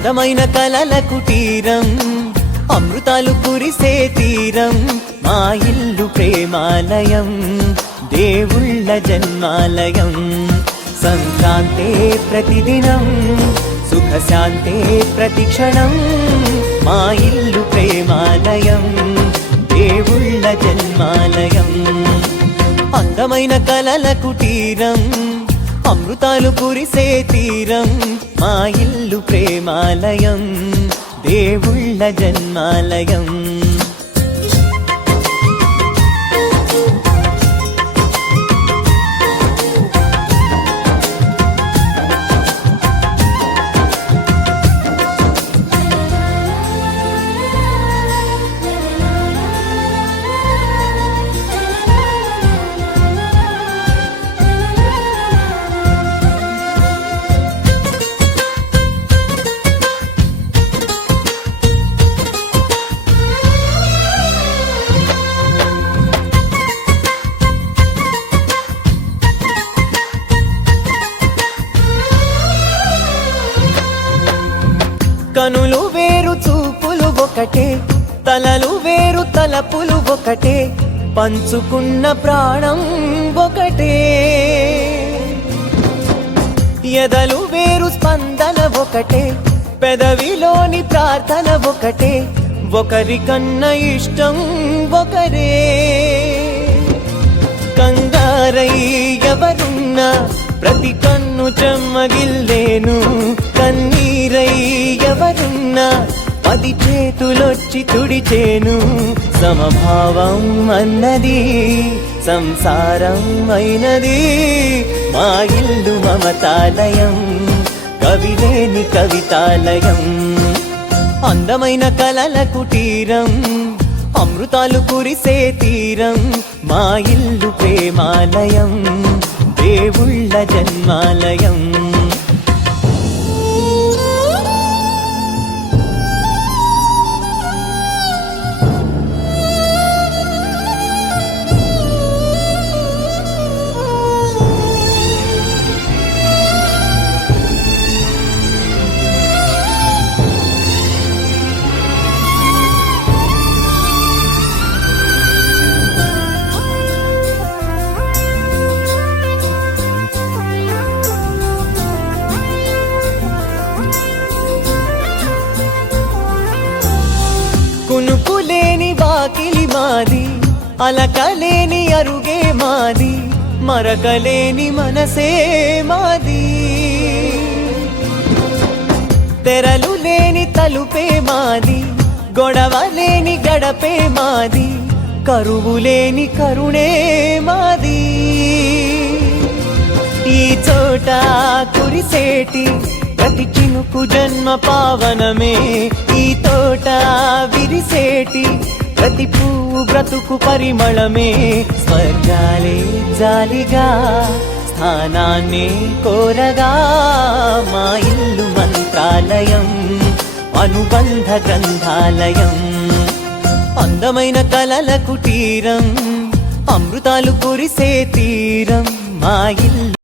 అందమైన కలల కుటీరం, అమృతాలు కురిసే తీరం, మా ఇల్లు ప్రేమాలయం, దేవుళ్ళ జన్మాలయం. సంక్రాంతే ప్రతిదినం, సుఖశాంతే ప్రతిక్షణం, మా ఇల్లు ప్రేమాలయం, దేవుళ్ళ జన్మాలయం. అందమైన కలల కుటీరం, అమృతాలు కురిసే తీరం, మా ఇల్లు ప్రేమాలయం, దేవుళ్ళ జన్మాలయం. కనులు వేరు చూపులు ఒకటే, తలలు వేరు తలపులు ఒకటే, పంచుకున్న ప్రాణం ఒకటే. ఎదలు వేరు స్పందన ఒకటే, పెదవిలోని ప్రార్థన ఒకటే, ఒకరికన్నా ఇష్టం ఒకరే. కంగారై ఎవరున్నా ప్రతి కన్ను చెమ్మగిల్లేను, కన్నీరై ఎవరున్నా 10 చేతులొచ్చి తుడిచేను. సమభావం అన్నది సంసారం అయినది, మా ఇల్లు మమతాలయం, కవిలేని కవితాలయం. అందమైన కలల కుటీరం, అమృతాలు కురిసే తీరం, మా ఇల్లు ప్రేమాలయం, దేవుళ్ళ జన్మాలయం. కునుకులేని వాకిలి మాది, అలకలేని అరుగే మాది, మరకలేని మనసే మాది. తెరలు లేని తలుపే మాది, గొడవ లేని గడపే మాది, కరువు లేని కరుణే మాది. ఈ చోట కురిసేటి ప్రతి చినుకు జన్మ పావనమే, ఈ తోట విరిసేటి ప్రతి పువ్వు బ్రతుకు పరిమళమే. స్వర్గాలే జాలిగా స్థానాన్ని కోరగా, మా ఇల్లు మంత్రాలయం, అనుబంధ గ్రంథాలయం. అందమైన కలల కుటీరం, అమృతాలు కురిసే తీరం, మా ఇల్లు